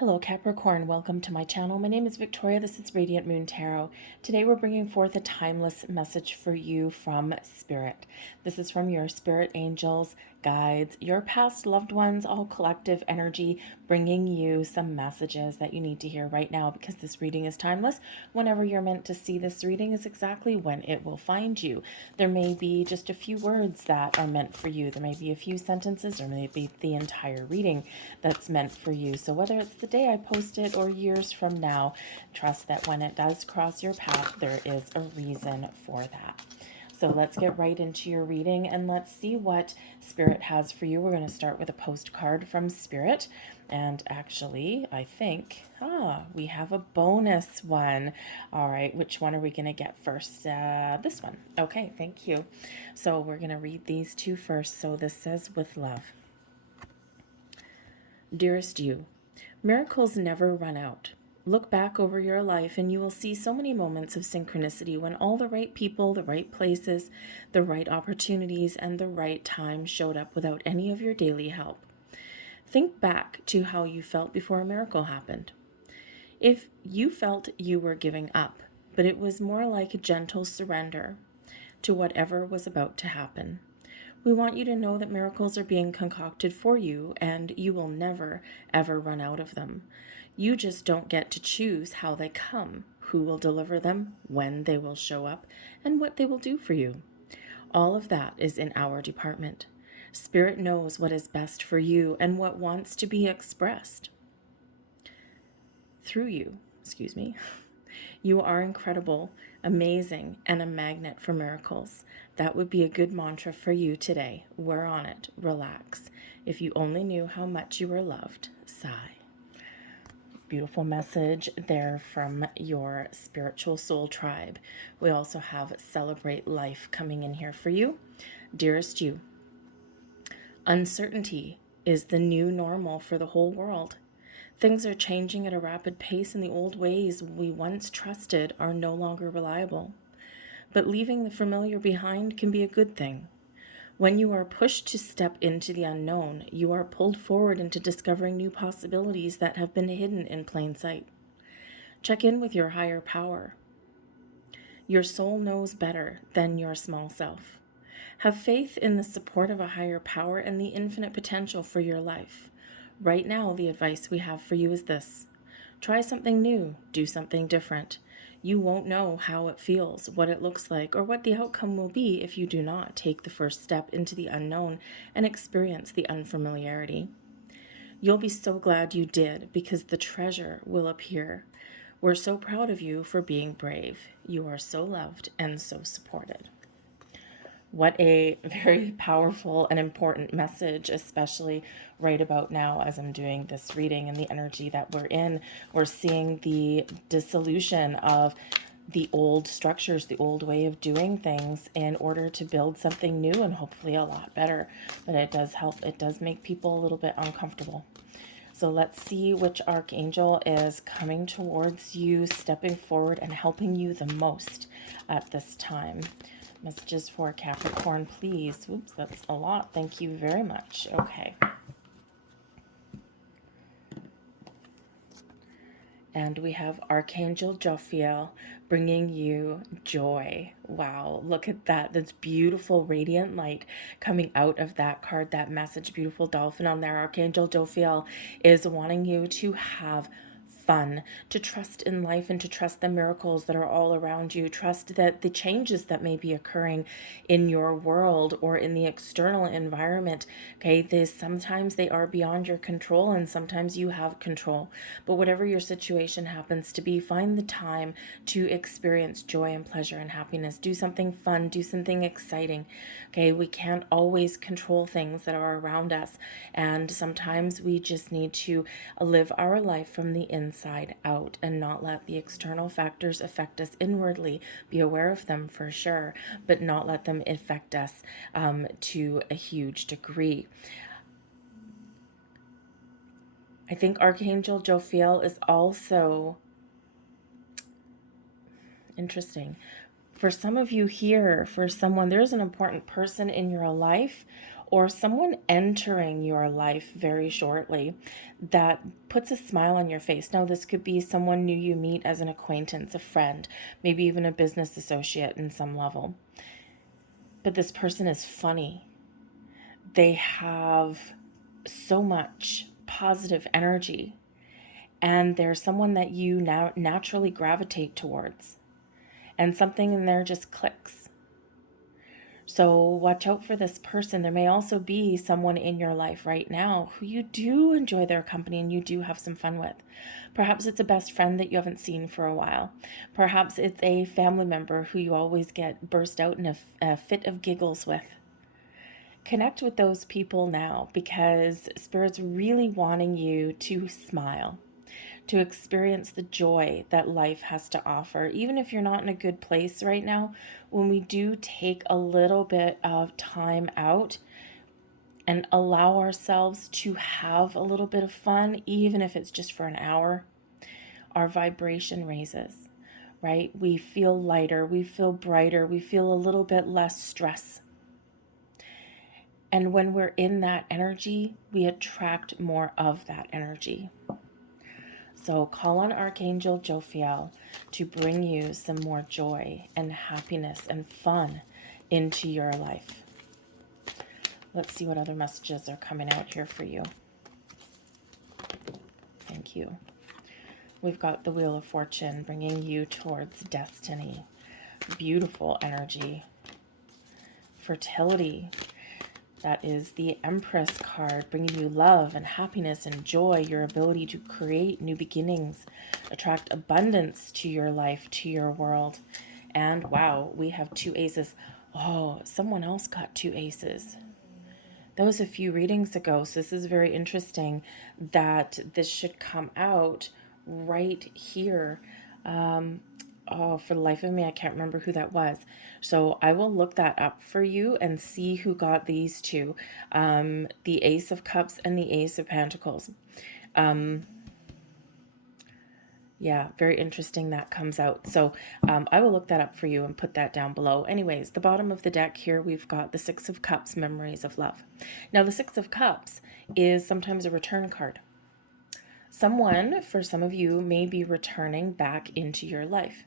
Hello Capricorn, welcome to my channel. My name is Victoria, this is Radiant Moon Tarot. Today we're bringing forth a timeless message for you from Spirit. This is from your spirit angels, guides, your past loved ones, all collective energy, bringing you some messages that you need to hear right now because this reading is timeless. Whenever you're meant to see this reading is exactly when it will find you. There may be just a few words that are meant for you. There may be a few sentences or maybe the entire reading that's meant for you. So whether it's the day I post it or years from now, trust that when it does cross your path, there is a reason for that. So let's get right into your reading and let's see what Spirit has for you. We're going to start with a postcard from Spirit. And actually, I think, we have a bonus one. All right, which one are we going to get first? This one. Okay, thank you. So we're going to read these two first. So this says, with love. Dearest you, miracles never run out. Look back over your life and you will see so many moments of synchronicity when all the right people, the right places, the right opportunities, and the right time showed up without any of your daily help. Think back to how you felt before a miracle happened. If you felt you were giving up, but it was more like a gentle surrender to whatever was about to happen. We want you to know that miracles are being concocted for you and you will never, ever run out of them. You just don't get to choose how they come, who will deliver them, when they will show up, and what they will do for you. All of that is in our department. Spirit knows what is best for you and what wants to be expressed through you. You are incredible, amazing, and a magnet for miracles. That would be a good mantra for you today. We're on it. Relax. If you only knew how much you were loved. Sigh. Beautiful message there from your spiritual soul tribe. We also have Celebrate Life coming in here for you. Dearest you, uncertainty is the new normal for the whole world. Things are changing at a rapid pace and the old ways we once trusted are no longer reliable. But leaving the familiar behind can be a good thing. When you are pushed to step into the unknown, you are pulled forward into discovering new possibilities that have been hidden in plain sight. Check in with your higher power. Your soul knows better than your small self. Have faith in the support of a higher power and the infinite potential for your life. Right now, the advice we have for you is this. Try something new, do something different. You won't know how it feels, what it looks like, or what the outcome will be if you do not take the first step into the unknown and experience the unfamiliarity. You'll be so glad you did because the treasure will appear. We're so proud of you for being brave. You are so loved and so supported. What a very powerful and important message, especially right about now as I'm doing this reading and the energy that we're in. We're seeing the dissolution of the old structures, the old way of doing things in order to build something new and hopefully a lot better. But it does help. It does make people a little bit uncomfortable. So let's see which archangel is coming towards you, stepping forward and helping you the most at this time. Messages for Capricorn, please. Oops, that's a lot. Thank you very much. Okay. And we have Archangel Jophiel bringing you joy. Wow, look at that. That's beautiful, radiant light coming out of that card, that message. Beautiful dolphin on there. Archangel Jophiel is wanting you to have fun, to trust in life and to trust the miracles that are all around you. Trust that the changes that may be occurring in your world or in the external environment, okay, sometimes they are beyond your control and sometimes you have control. But whatever your situation happens to be, find the time to experience joy and pleasure and happiness. Do something fun, do something exciting. Okay, we can't always control things that are around us, and sometimes we just need to live our life from the inside out and not let the external factors affect us inwardly. Be aware of them for sure, but not let them affect us to a huge degree. I think Archangel Jophiel is also interesting. For some of you here, for someone, there's an important person in your life or someone entering your life very shortly that puts a smile on your face. Now, this could be someone new you meet as an acquaintance, a friend, maybe even a business associate in some level. But this person is funny. They have so much positive energy, and they're someone that you now naturally gravitate towards, and something in there just clicks. So watch out for this person. There may also be someone in your life right now who you do enjoy their company and you do have some fun with. Perhaps it's a best friend that you haven't seen for a while. Perhaps it's a family member who you always get burst out in a fit of giggles with. Connect with those people now, because Spirit's really wanting you to smile, to experience the joy that life has to offer. Even if you're not in a good place right now, when we do take a little bit of time out and allow ourselves to have a little bit of fun, even if it's just for an hour, our vibration raises, right? We feel lighter, we feel brighter, we feel a little bit less stress. And when we're in that energy, we attract more of that energy. So call on Archangel Jophiel to bring you some more joy and happiness and fun into your life. Let's see what other messages are coming out here for you. Thank you. We've got the Wheel of Fortune bringing you towards destiny. Beautiful energy. Fertility. That is the Empress card, bringing you love and happiness and joy, your ability to create new beginnings, attract abundance to your life, to your world. And wow, we have 2 aces. Oh, someone else got 2 aces. That was a few readings ago, so this is very interesting that this should come out right here. For the life of me, I can't remember who that was. So I will look that up for you and see who got these 2. The Ace of Cups and the Ace of Pentacles. Yeah, very interesting that comes out. So I will look that up for you and put that down below. Anyways, the bottom of the deck here, we've got the 6 of Cups, Memories of Love. Now, the 6 of Cups is sometimes a return card. Someone, for some of you, may be returning back into your life.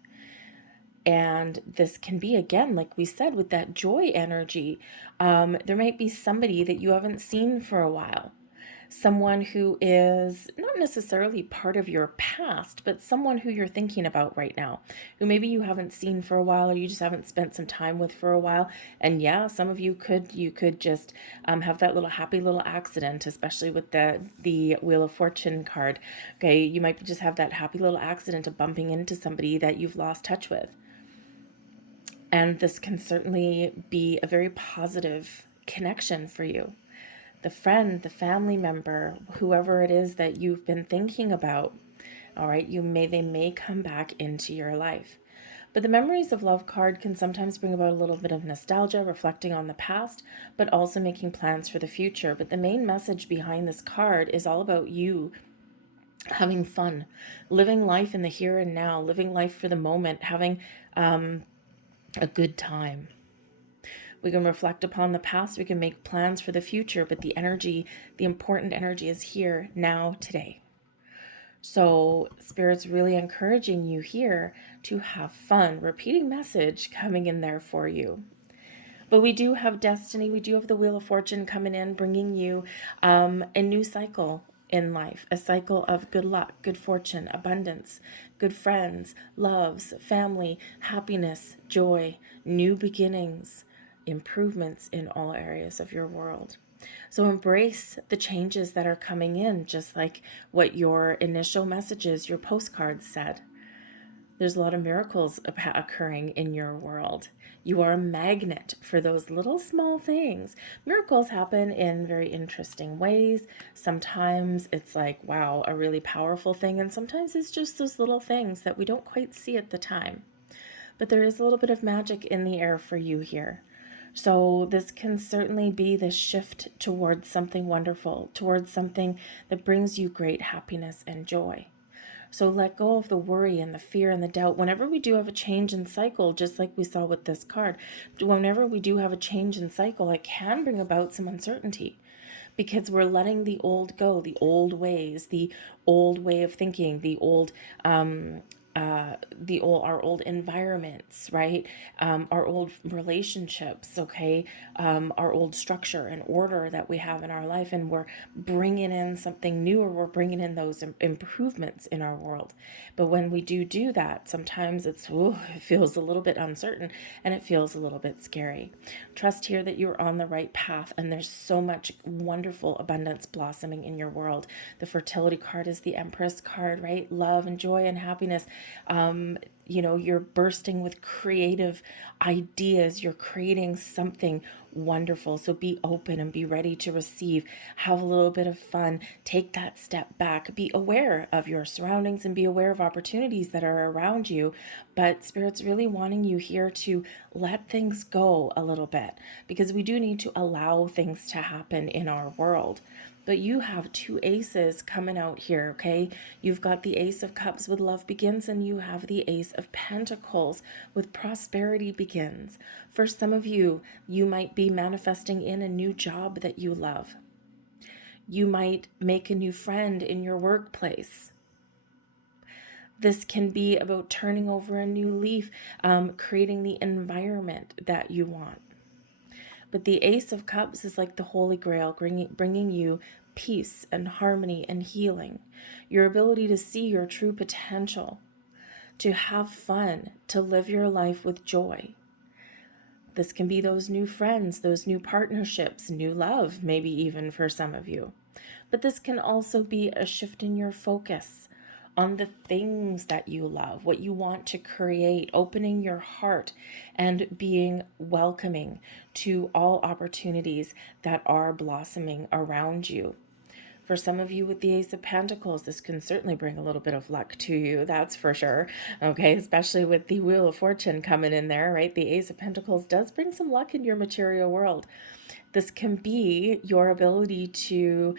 And this can be, again, like we said, with that joy energy. There might be somebody that you haven't seen for a while. Someone who is not necessarily part of your past, but someone who you're thinking about right now, who maybe you haven't seen for a while, or you just haven't spent some time with for a while. And yeah, some of you could just have that little happy little accident, especially with the Wheel of Fortune card. Okay, you might just have that happy little accident of bumping into somebody that you've lost touch with. And this can certainly be a very positive connection for you. The friend, the family member, whoever it is that you've been thinking about, all right, they may come back into your life. But the Memories of Love card can sometimes bring about a little bit of nostalgia, reflecting on the past, but also making plans for the future. But the main message behind this card is all about you having fun, living life in the here and now, living life for the moment, having a good time. We can reflect upon the past, we can make plans for the future, but the energy, the important energy is here, now, today. So Spirit's really encouraging you here to have fun. Repeating message coming in there for you. But we do have destiny, we do have the Wheel of Fortune coming in, bringing you a new cycle in life, a cycle of good luck, good fortune, abundance, good friends, loves, family, happiness, joy, new beginnings, improvements in all areas of your world. So embrace the changes that are coming in, just like what your initial messages, your postcards said. There's a lot of miracles occurring in your world. You are a magnet for those little small things. Miracles happen in very interesting ways. Sometimes it's like, wow, a really powerful thing. And sometimes it's just those little things that we don't quite see at the time. But there is a little bit of magic in the air for you here. So this can certainly be the shift towards something wonderful, towards something that brings you great happiness and joy. So let go of the worry and the fear and the doubt. Whenever we do have a change in cycle, just like we saw with this card, whenever we do have a change in cycle, it can bring about some uncertainty because we're letting the old go, the old ways, the old way of thinking, our old environments, right? Our old relationships, okay? Our old structure and order that we have in our life, and we're bringing in something new, or we're bringing in those improvements in our world. But when we do that, sometimes it feels a little bit uncertain and it feels a little bit scary. Trust here that you're on the right path, and there's so much wonderful abundance blossoming in your world. The fertility card is the Empress card, right? Love and joy and happiness. You're bursting with creative ideas. You're creating something wonderful. So be open and be ready to receive. Have a little bit of fun. Take that step back. Be aware of your surroundings and be aware of opportunities that are around you. But Spirit's really wanting you here to let things go a little bit, because we do need to allow things to happen in our world. But you have two aces coming out here, okay? You've got the Ace of Cups with love begins, and you have the Ace of Pentacles with prosperity begins. For some of you, you might be manifesting in a new job that you love. You might make a new friend in your workplace. This can be about turning over a new leaf, creating the environment that you want. But the Ace of Cups is like the Holy Grail, bringing you peace and harmony and healing. Your ability to see your true potential, to have fun, to live your life with joy. This can be those new friends, those new partnerships, new love, maybe even for some of you. But this can also be a shift in your focus on the things that you love, what you want to create, opening your heart and being welcoming to all opportunities that are blossoming around you. For some of you with the Ace of Pentacles, this can certainly bring a little bit of luck to you, that's for sure. Okay, especially with the Wheel of Fortune coming in there, right? The Ace of Pentacles does bring some luck in your material world. This can be your ability to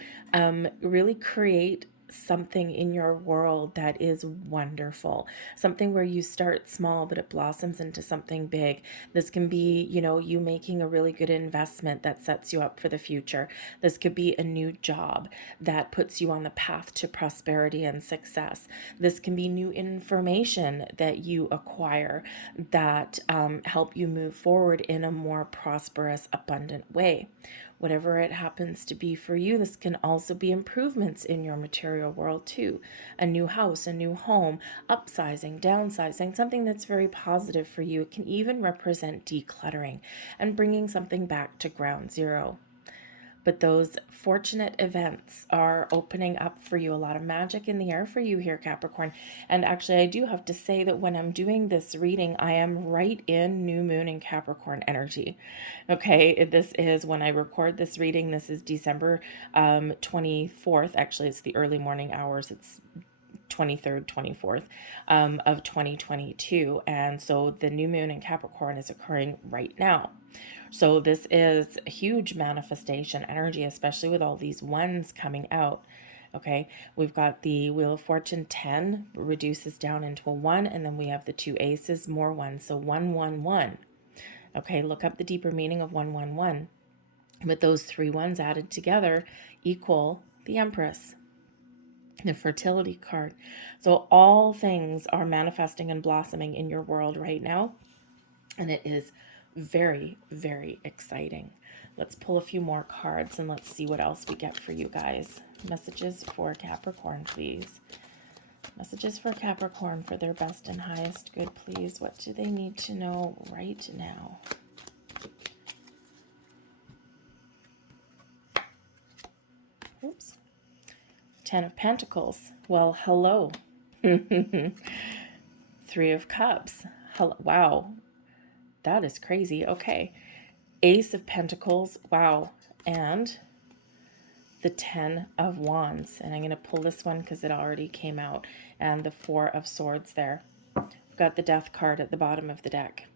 really create something in your world that is wonderful, something where you start small but it blossoms into something big. This can be, you making a really good investment that sets you up for the future. This could be a new job that puts you on the path to prosperity and success. This can be new information that you acquire that help you move forward in a more prosperous, abundant way. Whatever it happens to be for you, this can also be improvements in your material world too. A new house, a new home, upsizing, downsizing, something that's very positive for you. It can even represent decluttering and bringing something back to ground zero. But those fortunate events are opening up for you. A lot of magic in the air for you here, Capricorn. And actually, I do have to say that when I'm doing this reading, I am right in new moon and Capricorn energy. Okay, this is when I record this reading. This is December 24th. Actually, it's the early morning hours. It's 23rd, 24th of 2022. And so the new moon in Capricorn is occurring right now. So this is a huge manifestation energy, especially with all these ones coming out. Okay, we've got the Wheel of Fortune 10 reduces down into a 1, and then we have the two aces, more ones. So 111. Okay, look up the deeper meaning of 111. But those three ones added together equal the Empress, the fertility card. So all things are manifesting and blossoming in your world right now, and it is very, very exciting. Let's pull a few more cards and let's see what else we get for you guys. Messages for Capricorn, please. Messages for Capricorn for their best and highest good, please. What do they need to know right now? Oops. 10 of Pentacles. Well, hello. 3 of Cups. Hello. Wow. That is crazy. Okay. Ace of Pentacles. Wow. And the 10 of Wands. And I'm going to pull this one because it already came out. And the 4 of Swords there. We've got the Death card at the bottom of the deck.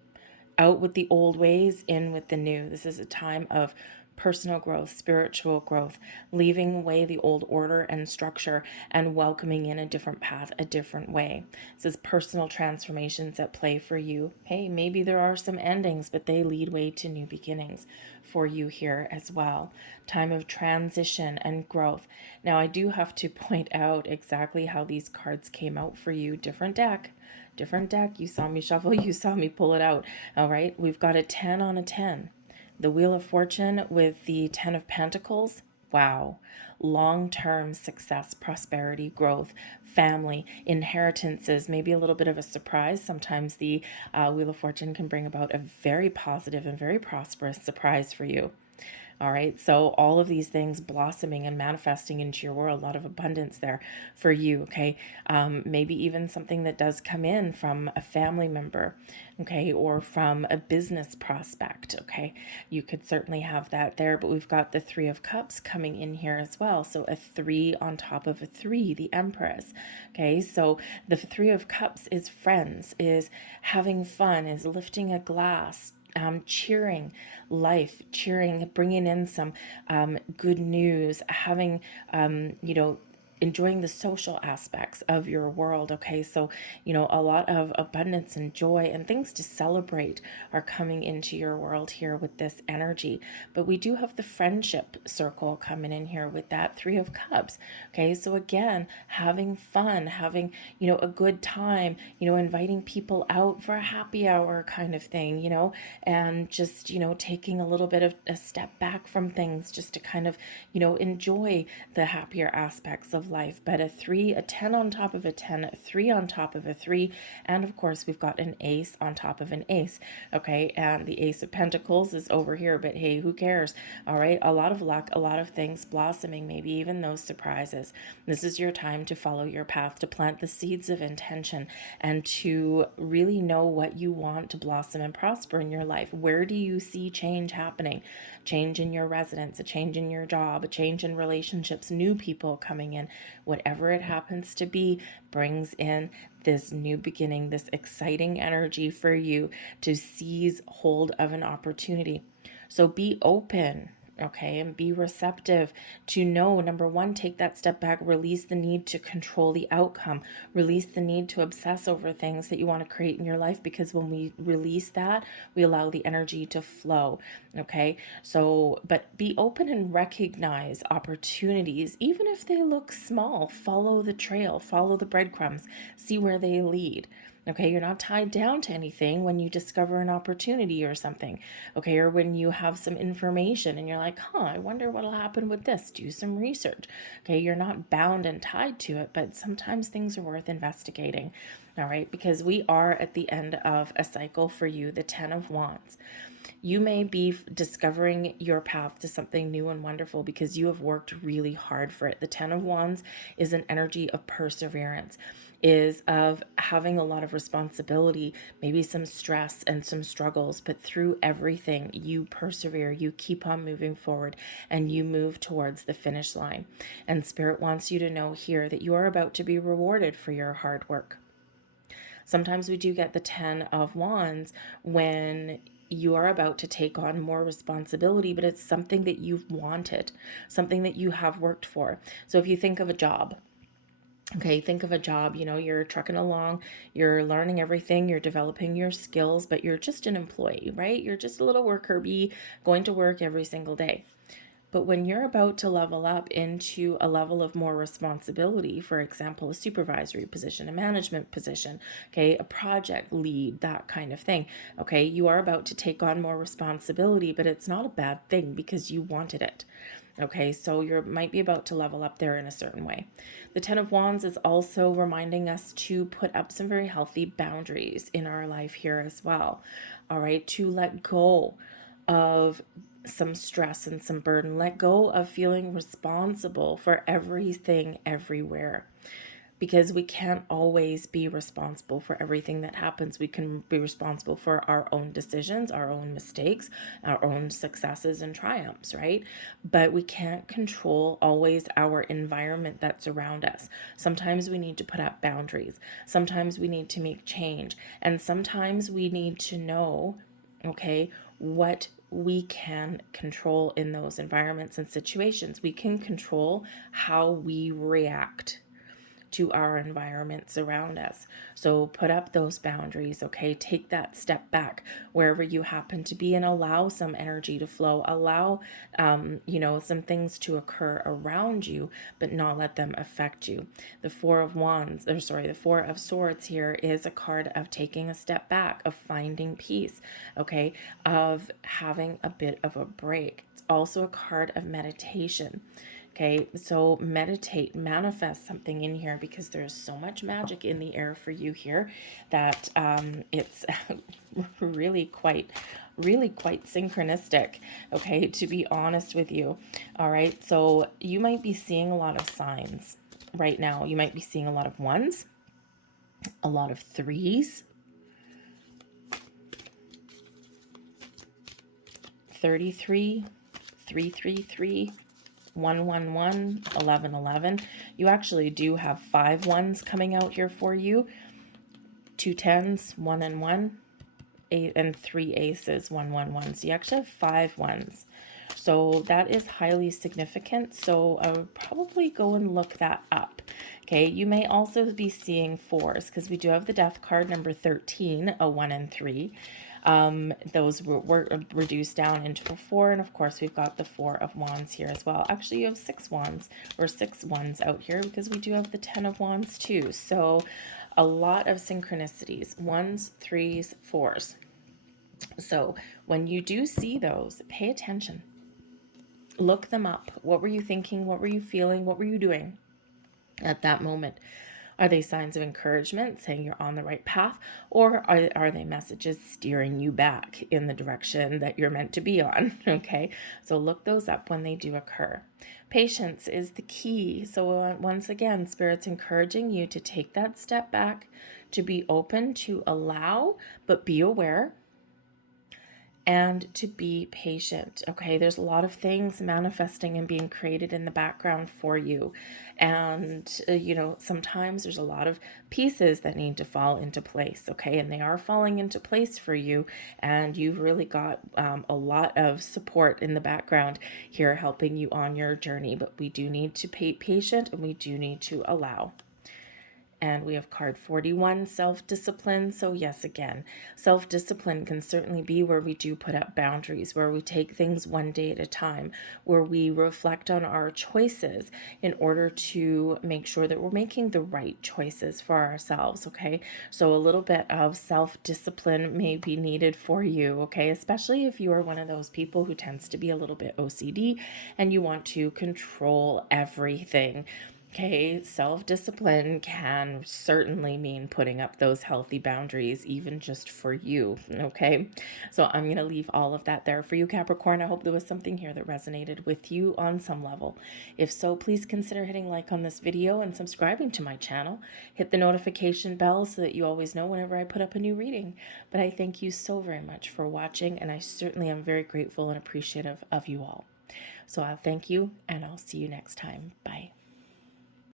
Out with the old ways, in with the new. This is a time of personal growth, spiritual growth, leaving away the old order and structure and welcoming in a different path, a different way. It says personal transformations at play for you. Hey, maybe there are some endings, but they lead way to new beginnings for you here as well. Time of transition and growth. Now, I do have to point out exactly how these cards came out for you. Different deck. You saw me shuffle, you saw me pull it out. All right, we've got a 10 on a 10. The Wheel of Fortune with the 10 of Pentacles. Wow. Long-term success, prosperity, growth, family, inheritances, maybe a little bit of a surprise. Sometimes the Wheel of Fortune can bring about a very positive and very prosperous surprise for you. All right, so all of these things blossoming and manifesting into your world, a lot of abundance there for you, okay? Maybe even something that does come in from a family member, okay, or from a business prospect, okay? You could certainly have that there, but we've got the Three of Cups coming in here as well. So a 3 on top of a 3, the Empress, okay? So the Three of Cups is friends, is having fun, is lifting a glass, cheering life, cheering, bringing in some good news, having, enjoying the social aspects of your world. Okay, so a lot of abundance and joy and things to celebrate are coming into your world here with this energy. But we do have the friendship circle coming in here with that Three of Cups. Okay, so again, having fun, having a good time, inviting people out for a happy hour kind of thing, and just taking a little bit of a step back from things just to kind of enjoy the happier aspects of life. But a 3, a 10 on top of a 10, a 3 on top of a 3, and of course we've got an ace on top of an ace. Okay, and the Ace of Pentacles is over here, but hey, who cares? All right, a lot of luck, a lot of things blossoming, maybe even those surprises. This is your time to follow your path, to plant the seeds of intention, and to really know what you want to blossom and prosper in your life. Where do you see change happening? Change in your residence, a change in your job, a change in relationships, new people coming in. Whatever it happens to be brings in this new beginning, this exciting energy for you to seize hold of an opportunity. So be open, okay, and be receptive to know, number one, take that step back, release the need to control the outcome, release the need to obsess over things that you want to create in your life, because when we release that, we allow the energy to flow, okay? So, but be open and recognize opportunities, even if they look small. Follow the trail, follow the breadcrumbs, see where they lead. Okay, you're not tied down to anything when you discover an opportunity or something. Okay, or when you have some information and you're like, I wonder what'll happen with this. Do some research. Okay, you're not bound and tied to it, but sometimes things are worth investigating. All right, because we are at the end of a cycle for you, the 10 of Wands. You may be discovering your path to something new and wonderful because you have worked really hard for it. The 10 of Wands is an energy of perseverance, is of having a lot of responsibility, maybe some stress and some struggles, but through everything, you persevere, you keep on moving forward, and you move towards the finish line. And Spirit wants you to know here that you are about to be rewarded for your hard work. Sometimes we do get the 10 of Wands when you are about to take on more responsibility, but it's something that you've wanted, something that you have worked for. So if you think of a job, okay, think of a job, you're trucking along, you're learning everything, you're developing your skills, but you're just an employee, right? You're just a little worker bee going to work every single day. But when you're about to level up into a level of more responsibility, for example, a supervisory position, a management position, okay, a project lead, that kind of thing, okay, you are about to take on more responsibility, but it's not a bad thing because you wanted it. Okay, so you might be about to level up there in a certain way. The 10 of Wands is also reminding us to put up some very healthy boundaries in our life here as well. All right, to let go of some stress and some burden. Let go of feeling responsible for everything everywhere, because we can't always be responsible for everything that happens. We can be responsible for our own decisions, our own mistakes, our own successes and triumphs, right? But we can't control always our environment that's around us. Sometimes we need to put up boundaries. Sometimes we need to make change. And sometimes we need to know, okay, what we can control in those environments and situations. We can control how we react to our environments around us. So put up those boundaries, okay? Take that step back wherever you happen to be and allow some energy to flow. Allow, some things to occur around you, but not let them affect you. The the Four of Swords here is a card of taking a step back, of finding peace, okay? Of having a bit of a break. It's also a card of meditation. Okay, so meditate, manifest something in here, because there's so much magic in the air for you here that it's really quite synchronistic, okay, to be honest with you. All right, so you might be seeing a lot of signs right now. You might be seeing a lot of ones, a lot of threes, 33, 333, 111, 1111. You actually do have 5 ones coming out here for you. 2 tens, 1 and 1, 8 and 3 aces, 111. So you actually have 5 ones. So that is highly significant. So I would probably go and look that up. Okay, you may also be seeing 4s, because we do have the death card number 13, a 1 and 3. Those were reduced down into a 4, and of course we've got the 4 of Wands here as well. Actually, you have 6 wands, or 6 ones out here, because we do have the 10 of Wands too. So a lot of synchronicities, 1s, 3s, 4s. So when you do see those, pay attention. Look them up. What were you thinking? What were you feeling? What were you doing at that moment? Are they signs of encouragement, saying you're on the right path, or are they messages steering you back in the direction that you're meant to be on? Okay, so look those up when they do occur. Patience is the key. So once again, Spirit's encouraging you to take that step back, to be open, to allow, but be aware, and to be patient. Okay, there's a lot of things manifesting and being created in the background for you. And, sometimes there's a lot of pieces that need to fall into place. Okay, and they are falling into place for you. And you've really got a lot of support in the background here helping you on your journey. But we do need to be patient, and we do need to allow. And we have card 41, self-discipline. So yes, again, self-discipline can certainly be where we do put up boundaries, where we take things one day at a time, where we reflect on our choices in order to make sure that we're making the right choices for ourselves, okay? So a little bit of self-discipline may be needed for you, okay? Especially if you are one of those people who tends to be a little bit OCD and you want to control everything. Okay, self-discipline can certainly mean putting up those healthy boundaries, even just for you, okay? So I'm going to leave all of that there for you, Capricorn. I hope there was something here that resonated with you on some level. If so, please consider hitting like on this video and subscribing to my channel. Hit the notification bell so that you always know whenever I put up a new reading. But I thank you so very much for watching, and I certainly am very grateful and appreciative of you all. So I'll thank you, and I'll see you next time. Bye.